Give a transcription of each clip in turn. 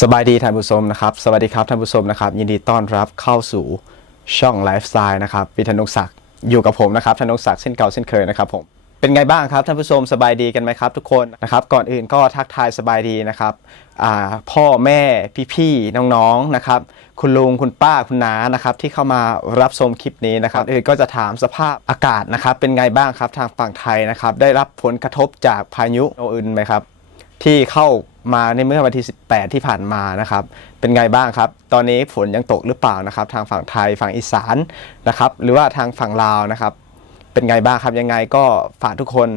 สบายดีท่านผู้ชมนะครับ สวัสดีครับท่านผู้ชมนะครับ ยินดีต้อนรับเข้าสู่ช่องไลฟ์สไตล์นะครับวิธนุศักดิ์อยู่กับผมนะครับธนุศักดิ์เช่นเก่าเช่นเคยนะครับผมเป็นไงบ้างครับท่านผู้ชมสบายดีกันไหมครับ ทุกคนนะครับก่อนอื่นก็ทักทายสบายดีนะครับพ่อแม่พี่ๆน้องๆนะครับ คุณลุงคุณป้าคุณน้านะครับ ที่เข้ามารับชมคลิปนี้นะครับอื่นก็จะถามสภาพอากาศนะครับ เป็นไงบ้างครับทางฝั่งไทยนะครับ ได้รับผลกระทบจากพายุโนอื่นไหมครับ ที่เข้ามาในเมื่อวันที่ 18 ที่ผ่านมานะครับ เป็นไงบ้างครับ ตอนนี้ฝนยังตกหรือเปล่านะครับ ทางฝั่งไทยฝั่งอีสานนะครับ หรือว่าทางฝั่งลาวนะครับ เป็นไงบ้างครับยังไงก็ฝากทุกคน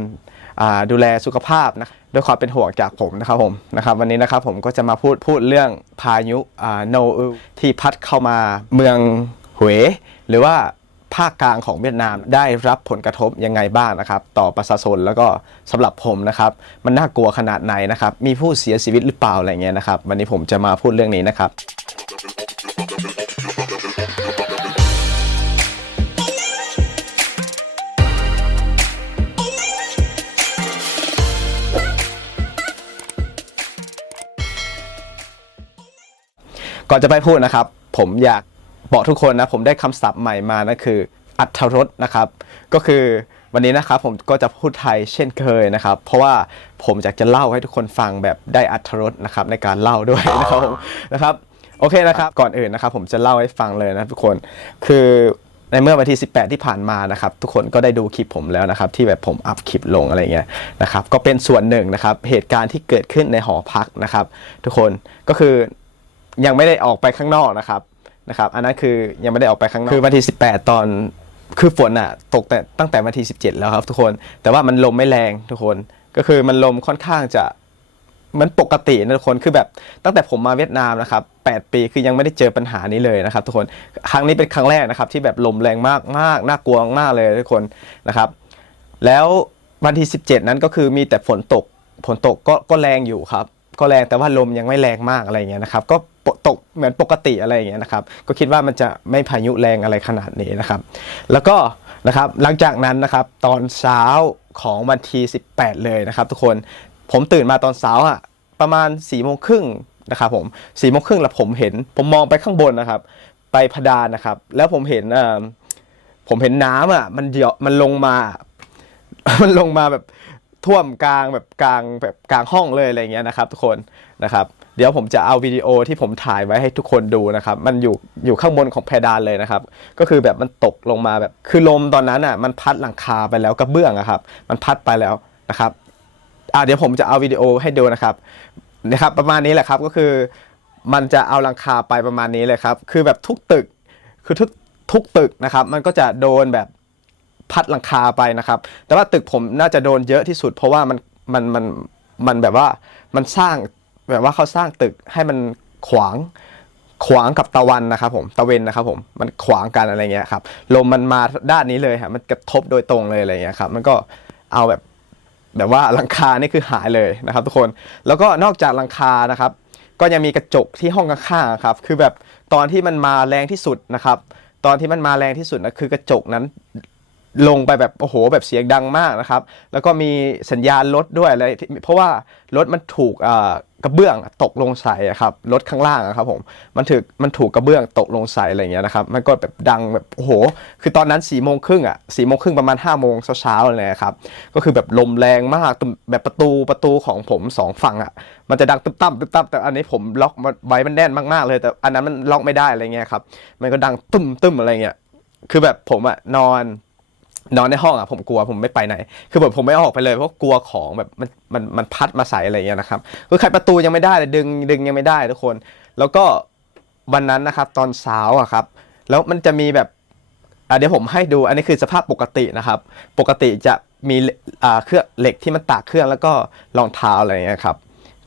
ดูแลสุขภาพนะด้วยความเป็นห่วงจากผมนะครับผมนะครับ วันนี้นะครับผมก็จะมาพูดพูดเรื่องพายุโนอูที่พัดเข้ามาเมืองหวยหรือว่า ภาคกลางของเวียดนามได้รับผลกระทบยังไงบ้างนะครับ ต่อประชาชนแล้วก็สำหรับผมนะครับ มันน่ากลัวขนาดไหนนะครับ มีผู้เสียชีวิตหรือเปล่าอะไรเงี้ยนะครับ วันนี้ผมจะมาพูดเรื่องนี้นะครับก่อนจะไปพูดนะครับ ผมอยาก บอกทุกคนนะผมได้คำศัพท์ใหม่มานะคืออัธรสนะครับ ก็คือวันนี้นะครับผมก็จะพูดไทยเช่นเคยนะครับ เพราะว่าผมอยากจะเล่าให้ทุกคนฟังแบบได้อัธรสนะครับในการเล่าด้วยนะครับผมนะครับโอเคนะครับก่อนอื่นนะครับผมจะเล่าให้ฟังเลยนะทุกคนคือในเมื่อวันที่ 18 ที่ผ่านมานะครับ ทุกคนก็ได้ดูคลิปผมแล้วนะครับ ที่แบบผมอัพคลิปลงอะไรเงี้ยนะครับ ก็เป็นส่วนหนึ่งนะครับ เหตุการณ์ที่เกิดขึ้นในหอพักนะครับ ทุกคนก็คือยังไม่ได้ออกไปข้างนอกนะครับ นะครับอันนั้นคือยังไม่ได้ออกไปข้างนอกคือวันที่ 18 ตอนคือฝนอะตกแต่ตั้งแต่วันที่ 17 แล้วครับทุกคน แต่ว่ามันลมไม่แรงทุกคนก็คือมันลมค่อนข้างจะมันปกตินะทุกคนคือแบบตั้งแต่ผมมาเวียดนามนะครับ8ปีคือยังไม่ได้เจอปัญหานี้เลยนะครับ ทุกคนครั้งนี้เป็นครั้งแรกนะครับ ที่แบบลมแรงมากมากน่ากลัวมากเลยทุกคนนะครับ แล้ววันที่ 17 นั้นก็คือมีแต่ฝนตกฝนตกก็ก็แรงอยู่ครับ ก็แรงแต่ว่าลมยังไม่แรงมากอะไรเงี้ยนะครับ ก็ตกเหมือนปกติอะไรเงี้ยนะครับ ก็คิดว่ามันจะไม่พายุแรงอะไรขนาดนี้นะครับ แล้วก็นะครับหลังจากนั้นนะครับตอนเช้าของวันที่ 18 เลยนะครับ ทุกคนผมตื่นมาตอนเช้าอะประมาณ4ี่โมงครึ่งนะครับผมสี่โมงครึ่งแล้วผมเห็น ผมมองไปข้างบนนะครับ ไปพดานนะครับ แล้วผมเห็นอ่อผมเห็นน้ำอะมันเยอะมันลงมา มันลงมาแบบ ท่วมกลางแบบกลางแบบกลางห้องเลยอะไรเงี้ยนะครับ ทุกคนนะครับ เดี๋ยวผมจะเอาวิดีโอที่ผมถ่ายไว้ให้ทุกคนดูนะครับ มันอยู่อยู่ข้างบนของเพดานเลยนะครับ ก็คือแบบมันตกลงมาแบบคือลมตอนนั้นอะมันพัดหลังคาไปแล้วกระเบื้องอะครับ มันพัดไปแล้วนะครับอ่าเดี๋ยวผมจะเอาวิดีโอให้ดูนะครับนะครับ ประมาณนี้แหละครับก็คือ มันจะเอาหลังคาไปประมาณนี้เลยครับ คือแบบทุกตึกคือทุกทุกตึกนะครับ มันก็จะโดนแบบ พัดหลังคาไปนะครับ แต่ว่าตึกผมน่าจะโดนเยอะที่สุด เพราะว่ามันมันมันมันแบบว่ามันสร้างแบบว่าเขาสร้างตึกให้มันขวางขวางกับตะวันนะครับผมตะเวนนะครับผมมันขวางกันอะไรเงี้ยครับลมมันมาด้านนี้เลยฮะมันกระทบโดยตรงเลยอะไรเงี้ยครับมันก็เอาแบบแบบว่าหลังคานี่คือหายเลยนะครับ ทุกคนแล้วก็นอกจากหลังคานะครับ ก็ยังมีกระจกที่ห้องข้างๆครับ คือแบบตอนที่มันมาแรงที่สุดนะครับ ตอนที่มันมาแรงที่สุดนะคือกระจกนั้น ลงไปแบบโอ้โหแบบเสียงดังมากนะครับ แล้วก็มีสัญญาณรถด้วยอะไรเพราะว่ารถมันถูกกระเบื้องตกลงใส่ครับรถข้างล่างอะครับผมมันถูกมันถูกกระเบื้องตกลงใส่อะไรเงี้ยนะครับมันก็แบบดังแบบโอ้โห คือตอนนั้นสี่โมงครึ่งอะสี่โมงครึ่งประมาณห้าโมงเช้าๆเลยครับก็คือแบบลมแรงมากแบบประตูประตูของผมสองฝั่งอะมันจะดังตึ๊บตั้มตึ๊บตั้มแต่อันนี้ผมล็อกไว้มันแน่นมากๆเลย แต่อันนั้นมันล็อกไม่ได้อะไรเงี้ยครับมันก็ดังตึ้มตึ้มอะไรเงี้ยคือแบบผมอะนอน นอนในห้องอะผมกลัวผมไม่ไปไหน คือแบบผมไม่ออกไปเลยเพราะกลัวของแบบมันมันมันพัดมาใส่อะไรอย่างเงี้ยนะครับคือใครประตูยังไม่ได้เลยดึงดึงยังไม่ได้ทุกคน แล้วก็วันนั้นนะครับตอนเช้าอะครับ แล้วมันจะมีแบบอะเดี๋ยวผมให้ดูอันนี้คือสภาพปกตินะครับ ปกติจะมีอ่าเครื่องเหล็กที่มันตากเครื่องแล้วก็รองเท้าอะไรอย่างเงี้ยครับ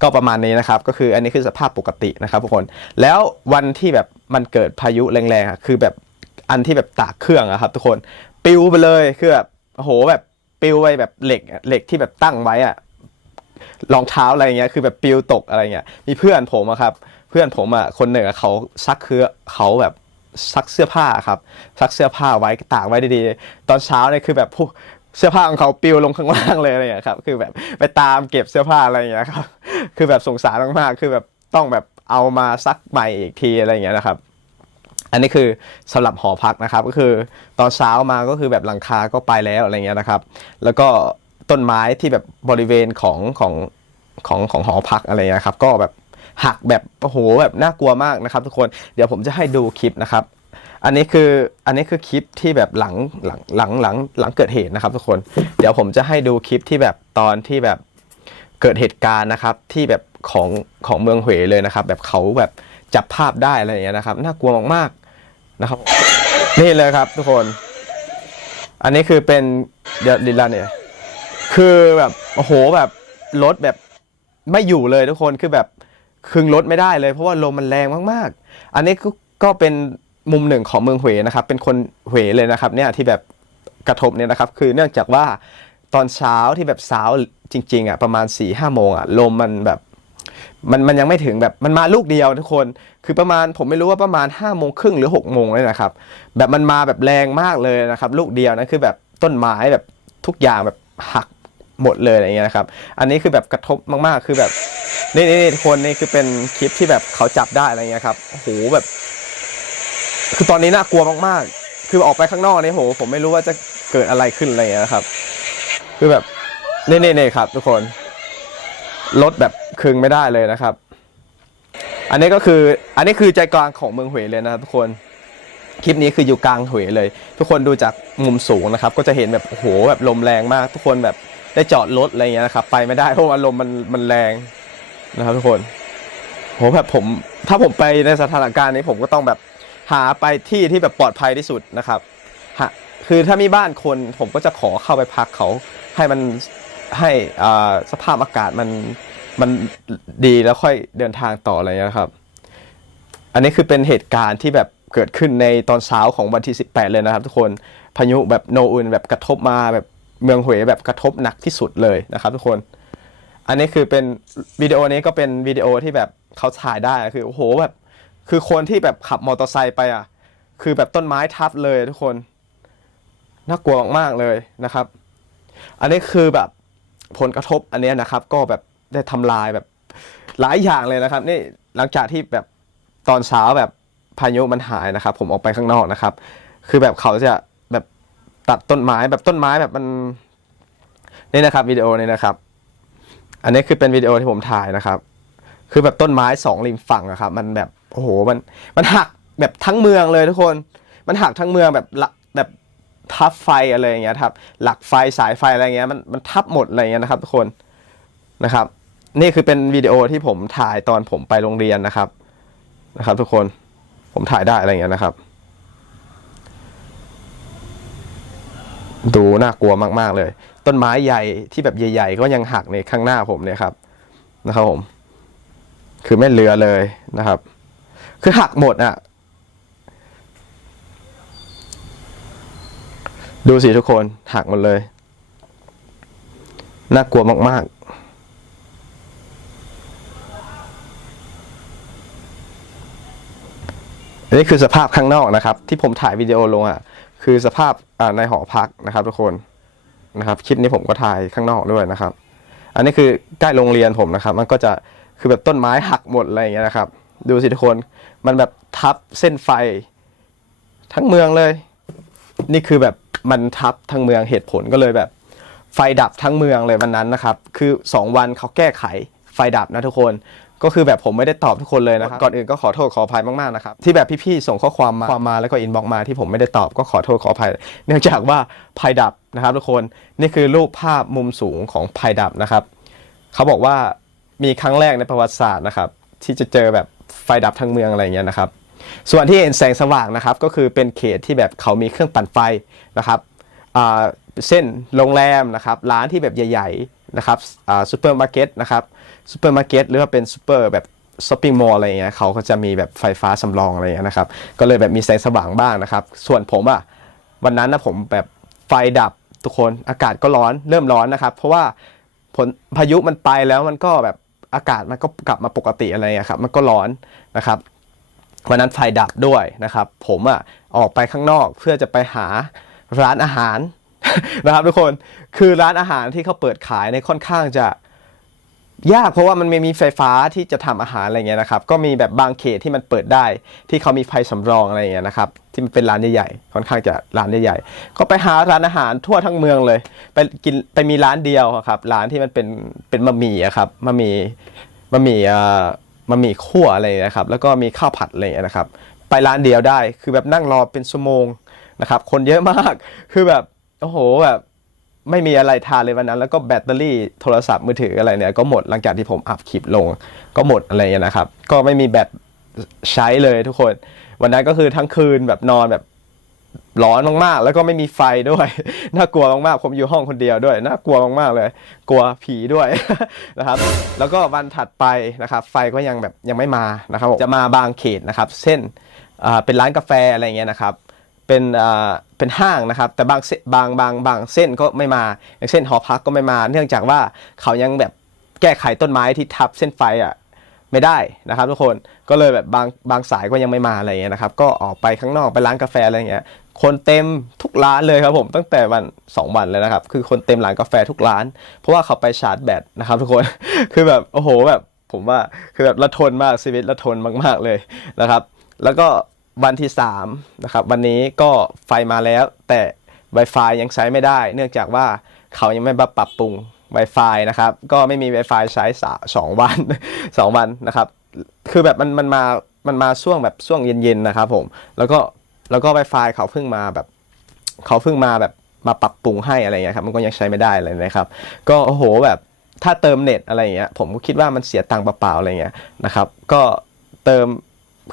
ก็ประมาณนี้นะครับ ก็คืออันนี้คือสภาพปกตินะครับทุกคน แล้ววันที่แบบมันเกิดพายุแรงๆคือแบบอันที่แบบตากเครื่องอะครับ ทุกคน ปิวไปเลยคือแบบโอ้โหแบบปิวไปแบบเหล็กเหล็กที่แบบตั้งไว้อะรองเท้าอะไรเงี้ยคือแบบปิวตกอะไรเงี้ยมีเพื่อนผมอะครับ เพื่อนผมอะคนหนึ่งเขาซักเครือเขาแบบซักเสื้อผ้าครับซักเสื้อผ้าไว้ตากไว้ดีๆ ตอนเช้าเนี่ยคือแบบพวกเสื้อผ้าของเขาปิวลงข้างล่างเลยอะไรเงี้ยครับคือแบบไปตามเก็บเสื้อผ้าอะไรเงี้ยครับคือแบบสงสารมากๆคือแบบต้องแบบเอามาซักใหม่อีกทีอะไรเงี้ยนะครับ อันนี้คือสำหรับหอพักนะครับก็คือตอนเช้ามาก็คือแบบหลังคาก็ไปแล้วอะไรเงี้ยนะครับ แล้วก็ต้นไม้ที่แบบบริเวณของของของของหอพักอะไรเงี้ยครับก็แบบหักแบบโอ้โหแบบน่ากลัวมากนะครับทุกคนเดี๋ยวผมจะให้ดูคลิปนะครับอันนี้คืออันนี้คือคลิปที่แบบหลังหลังหลังหลังหลังเกิดเหตุนะครับทุกคนเดี๋ยวผมจะให้ดูคลิปที่แบบตอนที่แบบเกิดเหตุการณ์นะครับที่แบบของของเมืองเหวเลยนะครับ แบบเขาแบบจับภาพได้อะไรอย่างเงี้ยนะครับน่ากลัวมากๆ นะครับ นี่เลยครับทุกคน อันนี้คือเป็นเดี๋ยวดิลันเนี่ยคือแบบโอ้โหแบบรถแบบไม่อยู่เลยทุกคนคือแบบคึงรถไม่ได้เลยเพราะว่าลมมันแรงมากๆ อันนี้ก็ก็เป็นมุมหนึ่งของเมืองเหวนะครับ เป็นคนเหวเลยนะครับ เนี่ยที่แบบกระทบเนี่ยนะครับ คือเนื่องจากว่าตอนเช้าที่แบบเช้าจริงๆอะประมาณ4ี่ห้าโมงอะลมมันแบบ มันมันยังไม่ถึงแบบมันมาลูกเดียวทุกคน คือประมาณผมไม่รู้ว่าประมาณ5้าโมงครึ่งหรือ6กโมงเลยนะครับ แบบมันมาแบบแรงมากเลยนะครับ ลูกเดียวนะคือแบบต้นไม้แบบทุกอย่างแบบหักหมดเลยอะไรเงี้ยนะครับ อันนี้คือแบบกระทบมากๆ คือแบบนี่นี่นี่ทุกคนนี่คือเป็นคลิปที่แบบเขาจับได้อะไรเงี้ยครับโอ้โหแบบ คือตอนนี้น่ากลัวมากๆ คือออกไปข้างนอกนี่โห ผมไม่รู้ว่าจะเกิดอะไรขึ้นอะไรเงี้ยครับ คือแบบนี่นี่นี่ครับ ทุกคนรถแบบ คึงไม่ได้เลยนะครับ อันนี้ก็คืออันนี้คือใจกลางของเมืองเหวยเลยนะครับทุกคนคลิปนี้คืออยู่กลางเหวยเลย ทุกคนดูจากมุมสูงนะครับ ก็จะเห็นแบบโอ้โหแบบลมแรงมาก ทุกคนแบบได้จอดรถอะไรเงี้ยนะครับ ไปไม่ได้เพราะว่าลมมันมันแรงนะครับทุกคนโหแบบผมถ้าผมไปในสถานการณ์นี้ผมก็ต้องแบบหาไปที่ที่แบบปลอดภัยที่สุดนะครับคือถ้ามีบ้านคนผมก็จะขอเข้าไปพักเขาให้มันให้อ่าสภาพอากาศมัน มันดีแล้วค่อยเดินทางต่ออะไรเงี้ยนะครับ อันนี้คือเป็นเหตุการณ์ที่แบบเกิดขึ้นในตอนเช้าของวันที่ 18 เลยนะครับทุกคนพายุแบบโนอุนแบบกระทบมาแบบเมืองเหวยแบบกระทบหนักที่สุดเลยนะครับ ทุกคน อันนี้คือเป็นวิดีโอนี้ก็เป็นวิดีโอที่แบบเขาถ่ายได้คือโอ้โหแบบคือคนที่แบบขับมอเตอร์ไซค์ไปอะ คือแบบต้นไม้ทับเลยทุกคนน่ากลัวมากๆเลยนะครับ อันนี้คือแบบผลกระทบอันเนี้ยนะครับ ก็แบบ ได้ทำลายแบบหลายอย่างเลยนะครับ นี่หลังจากที่แบบตอนเช้าแบบพายุมันหายนะครับ ผมออกไปข้างนอกนะครับ คือแบบเขาจะแบบตัดต้นไม้แบบต้นไม้แบบมันนี่นะครับวิดีโอนี้นะครับ อันนี้คือเป็นวิดีโอที่ผมถ่ายนะครับ คือแบบต้นไม้สองริมฝั่งอะครับมันแบบโอ้โหมันมันหักแบบทั้งเมืองเลยทุกคน มันหักทั้งเมืองแบบละแบบทับไฟอะไรอย่างเงี้ยครับ หลักไฟสายไฟอะไรเงี้ยมันมันทับหมดอะไรเงี้ยนะครับ ทุกคนนะครับ นี่คือเป็นวิดีโอที่ผมถ่ายตอนผมไปโรงเรียนนะครับ นะครับ ทุกคนผมถ่ายได้อะไรเงี้ยนะครับ ดูน่ากลัวมาก ๆ เลย ต้นไม้ใหญ่ที่แบบใหญ่ ๆ ก็ยังหักในข้างหน้าผมเนี่ยครับนะครับผม คือไม่เหลือเลยนะครับ คือหักหมดอะ ดูสิทุกคนหักหมดเลย น่ากลัวมาก ๆ อั นนี้คือสภาพข้างนอกนะครับ ที่ผมถ่ายวิดีโอลงอะคือสภาพในหอพักนะครับทุกคนนะครับคลิปนี้ผมก็ถ่ายข้างนอกด้วยนะครับ อันนี้คือใกล้โรงเรียนผมนะครับ มันก็จะคือแบบต้นไม้หักหมดอะไรอย่างเงี้ยนะครับ ดูสิทุกคนมันแบบทับเส้นไฟ ทั้งเมืองเลย นี่คือแบบมันทับทั้งเมืองเหตุผลก็เลยแบบ ไฟดับทั้งเมืองเลยวันนั้นนะครับ คือ 2 วันเขาแก้ไขไฟดับนะทุกคน ก็คือแบบผมไม่ได้ตอบทุกคนเลยนะครับก่อนอื่นก็ขอโทษขออภัยมากๆนะครับที่แบบพี่ๆส่งข้อความมาความมาแล้วก็อินบ็อกมาที่ผมไม่ได้ตอบก็ขอโทษขออภัย เนื่องจากว่าไฟดับนะครับทุกคนนี่คือรูปภาพมุมสูงของไฟดับนะครับเขาบอกว่ามีครั้งแรกในประวัติศาสตร์นะครับที่จะเจอแบบไฟดับทั้งเมืองอะไรอย่างเงี้ยนะครับ ส่วนที่เห็นแสงสว่างนะครับ ก็คือเป็นเขตที่แบบเขามีเครื่องปั่นไฟนะครับอ่าเส้นโรงแรมนะครับร้านที่แบบใหญ่ ๆ นะครับอ่าซูเปอร์มาร์เก็ตนะครับ ซูเปอร์มาร์เก็ตหรือว่าเป็นซูเปอร์แบบช้อปปิ้งมอลล์อะไรเงี้ยเขาก็จะมีแบบไฟฟ้าสำรองอะไรเงี้ยนะครับ ก็เลยแบบมีแสงสว่างบ้างนะครับ ส่วนผมอะวันนั้นนะผมแบบไฟดับทุกคนอากาศก็ร้อนเริ่มร้อนนะครับ เพราะว่าผลพายุมันไปแล้วมันก็แบบอากาศมันก็กลับมาปกติอะไรเงี้ยครับมันก็ร้อนนะครับวันนั้นไฟดับด้วยนะครับ ผมอะออกไปข้างนอกเพื่อจะไปหาร้านอาหารนะครับทุกคนคือร้านอาหารที่เขาเปิดขายในค่อนข้างจะ ยากเพราะว่ามันไม่มีไฟฟ้าที่จะทำอาหารอะไรเงี้ยนะครับ ก็มีแบบบางเขตที่มันเปิดได้ที่เขามีไฟสำรองอะไรเงี้ยนะครับที่มันเป็นร้านใหญ่ๆค่อนข้างจะร้านใหญ่ๆก็ไปหาร้านอาหารทั่วทั้งเมืองเลย ไปกินไปมีร้านเดียวครับร้านที่มันเป็นเป็นบะหมี่อะครับบะหมี่บะหมี่เอ่อบะหมี่คั่วอะไรนะครับ แล้วก็มีข้าวผัดอะไรเงี้ยนะครับ ไปร้านเดียวได้คือแบบนั่งรอเป็นชั่วโมงนะครับ คนเยอะมากคือแบบโอ้โหแบบ ไม่มีอะไรทานเลยวันนั้น แล้วก็แบตเตอรี่โทรศัพท์มือถืออะไรเนี่ยก็หมดหลังจากที่ผมอัพคลิปลง ก็หมดอะไรเงี้ยนะครับ ก็ไม่มีแบตใช้เลยทุกคน วันนั้นก็คือทั้งคืนแบบนอนแบบร้อนมากๆ แล้วก็ไม่มีไฟด้วย น่ากลัวมากๆ ผมอยู่ห้องคนเดียวด้วย น่ากลัวมากๆเลย กลัวผีด้วยนะครับ แล้วก็วันถัดไปนะครับ ไฟก็ยังแบบยังไม่มานะครับ จะมาบางเขตนะครับเส้นเป็นร้านกาแฟอะไรเงี้ยนะครับ เป็นอ่าเป็นห้างนะครับ แต่บางเส้นบางบางบางเส้นก็ไม่มาอย่างเช่นหอพักก็ไม่มา เนื่องจากว่าเขายังแบบแก้ไขต้นไม้ที่ทับเส้นไฟอะไม่ได้นะครับทุกคนก็เลยแบบบางบางสายก็ยังไม่มาอะไรเงี้ยนะครับ ก็ออกไปข้างนอกไปร้านกาแฟอะไรเงี้ยคนเต็มทุกร้านเลยครับผมตั้งแต่วัน 2 วันเลยนะครับคือคนเต็มร้านกาแฟทุกร้าน เพราะว่าเขาไปชาร์จแบตนะครับทุกคน คือแบบโอ้โหแบบผมว่าคือแบบละทนมากชีวิตละทนมาก ๆเลยนะครับ แล้วก็ วันที่3นะครับวันนี้ก็ไฟมาแล้วแต่ Wi-Fi ยังใช้ไม่ได้ เนื่องจากว่าเขายังไม่มาปรับปรุง Wi-Fi นะครับก็ไม่มี Wi-Fi ใช้สาสองวันสองวันนะครับคือแบบมันมันมามันมาช่วงแบบช่วงเย็นๆนะครับผมแล้วก็แล้วก็ Wi-Fi เขาเพิ่งมาแบบเขาเพิ่งมาแบบมาปรับปรุงให้อะไรเงี้ยครับมันก็ยังใช้ไม่ได้เลยนะครับ ก็โอ้โหแบบถ้าเติมเน็ตอะไรเงี้ยผมก็คิดว่ามันเสียตังค์เปล่าๆอะไรเงี้ยนะครับ ก็เติม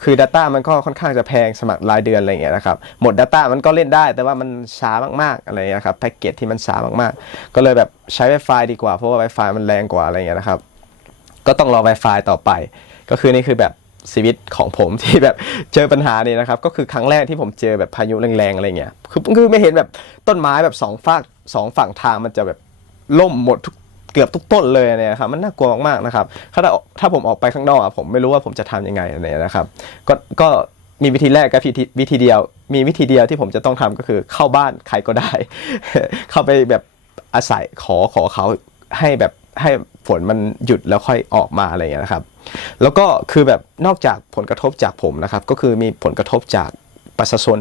คือ Data มันก็ค่อนข้างจะแพงสมัครรายเดือนอะไรเงี้ยนะครับ หมด Data มันก็เล่นได้ แต่ว่ามันช้ามากๆอะไรเงี้ยครับแพ็กเกจที่มันช้ามากๆ ก็เลยแบบใช้ Wi-Fi ดีกว่าเพราะว่า Wi-Fi มันแรงกว่าอะไรเงี้ยนะครับ ก็ต้องรอ Wi-Fi ต่อไป ก็คือนี่คือแบบชีวิตของผมที่แบบเจอปัญหานี้นะครับ ก็คือครั้งแรกที่ผมเจอแบบพายุแรงๆอะไรเงี้ยคือคือไม่เห็นแบบต้นไม้แบบสองฝากสองฝั่งทางมันจะแบบล่มหมดทุก เกือบทุกต้นเลยเนี่ยครับมันน่ากลัวมากๆนะครับถ้าถ้าผมออกไปข้างนอกอะผมไม่รู้ว่าผมจะทำยังไงเนี่ยนะครับ ก็ก็มีวิธีแรกกับวิธีวิธีเดียว มีวิธีเดียวที่ผมจะต้องทำก็คือเข้าบ้านใครก็ได้ เข้าไปแบบอาศัยขอขอเขาให้แบบให้ฝนมันหยุดแล้วค่อยออกมาอะไรอย่างเงี้ยนะครับ แล้วก็คือแบบนอกจากผลกระทบจากผมนะครับ ก็คือมีผลกระทบจากประชาชน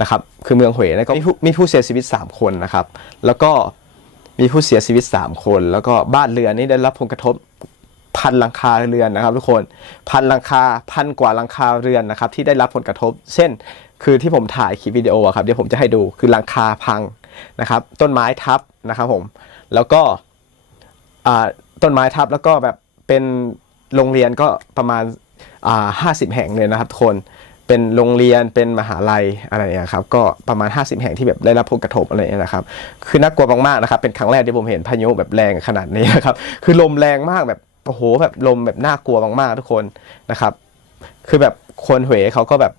นะครับ คือเมืองเหวยนะก็มีผู้มีผู้เสียชีวิต 3 คนนะครับ แล้วก็ มีผู้เสียชีวิต 3 คน แล้วก็บ้านเรือนนี่ได้รับผลกระทบพันหลังคาเรือนนะครับ ทุกคนพันหลังคาพันกว่าหลังคาเรือนนะครับที่ได้รับผลกระทบ เช่น คือที่ผมถ่ายคลิปวิดีโอครับเดี๋ยวผมจะให้ดูคือหลังคาพังนะครับ ต้นไม้ทับนะครับผมแล้วก็ต้นไม้ทับแล้วก็แบบเป็นโรงเรียนก็ประมาณห้าสิบแห่งเลยนะครับทุกคน เป็นโรงเรียนเป็นมหาลัยอะไรอย่างเงี้ยครับก็ประมาณ 50 แห่งที่แบบได้รับผลกระทบอะไรอย่างเงี้ยนะครับคือน่ากลัวมากๆนะครับเป็นครั้งแรกที่ผมเห็นพายุแบบแรงขนาดนี้นะครับคือลมแรงมากแบบโอ้โหแบบลมแบบน่ากลัวมากๆทุกคนนะครับ คือแบบคนเหวเขาก็แบบ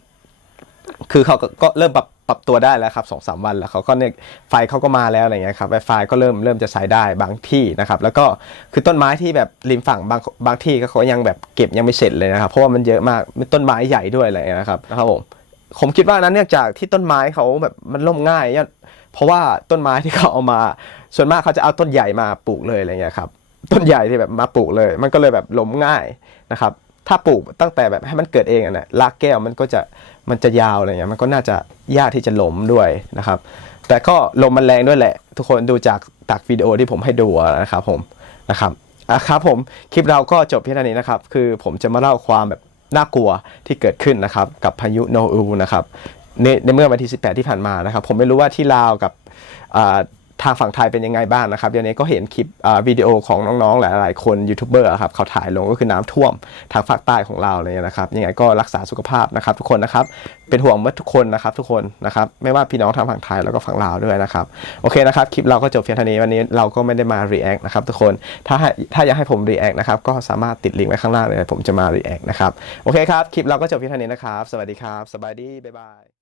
คือเขาก็เริ่มปรับ ปรับตัวได้แล้วครับสองสามวันแล้วเขาก็เนี่ยไฟเขาก็มาแล้วอะไรเงี้ยครับไฟก็เริ่มเริ่มจะใช้ได้บางที่นะครับแล้วก็คือต้นไม้ที่แบบริมฝั่งบางบางที่ก็เขายังแบบเก็บยังไม่เสร็จเลยนะครับเพราะว่ามันเยอะมากต้นไม้ใหญ่ด้วยอะไรเงี้ยนะครับนะครับผมผมคิดว่านั้นเนื่องจากที่ต้นไม้เขาแบบมันล่มง่ายเนี่ยเพราะว่าต้นไม้ที่เขาเอามา ส่วนมากเขาจะเอาต้นใหญ่มาปลูกเลยอะไรเงี้ยครับต้นใหญ่ที่แบบมาปลูกเลย มันก็เลยแบบล้มง่ายนะครับ ถ้าปลูกตั้งแต่แบบให้มันเกิดเองอะนะรากแก้วมันก็จะมันจะยาวอะไรเงี้ยมันก็น่าจะยากที่จะล้มด้วยนะครับ แต่ก็ลมมันแรงด้วยแหละ ทุกคนดูจากจากวิดีโอที่ผมให้ดูนะครับผมนะครับอะครับผมคลิปเราก็จบเพียงเท่านี้นะครับ คือผมจะมาเล่าความแบบน่ากลัวที่เกิดขึ้นนะครับ กับพายุโนอูนะครับในในเมื่อวันที่ 18 ที่ผ่านมานะครับ ผมไม่รู้ว่าที่ลาวกับอ่า ทางฝั่งไทยเป็นยังไงบ้างนะครับเดี๋ยวนี้ก็เห็นคลิปวิดีโอของน้องๆ หลายๆ คนยูทูบเบอร์ครับเขาถ่ายลงก็คือน้ำท่วมทางภาคใต้ของเราเลยนะครับยังไงก็รักษาสุขภาพนะครับ ทุกคนนะครับเป็นห่วงเมื่อทุกคนนะครับ ทุกคนนะครับไม่ว่าพี่น้องทางฝั่งไทยแล้วก็ฝั่งลาวด้วยนะครับโอเคนะครับคลิปเราก็จบเพียงเท่านี้วันนี้เราก็ไม่ได้มา react นะครับทุกคนถ้าถ้าอยากให้ผม react นะครับก็สามารถติดลิงก์ไว้ข้างล่างเลยผมจะมา react นะครับโอเคครับคลิปเราก็จบเพียงเท่านี้นะครับสวัสดีครับสบายดีบ๊ายบาย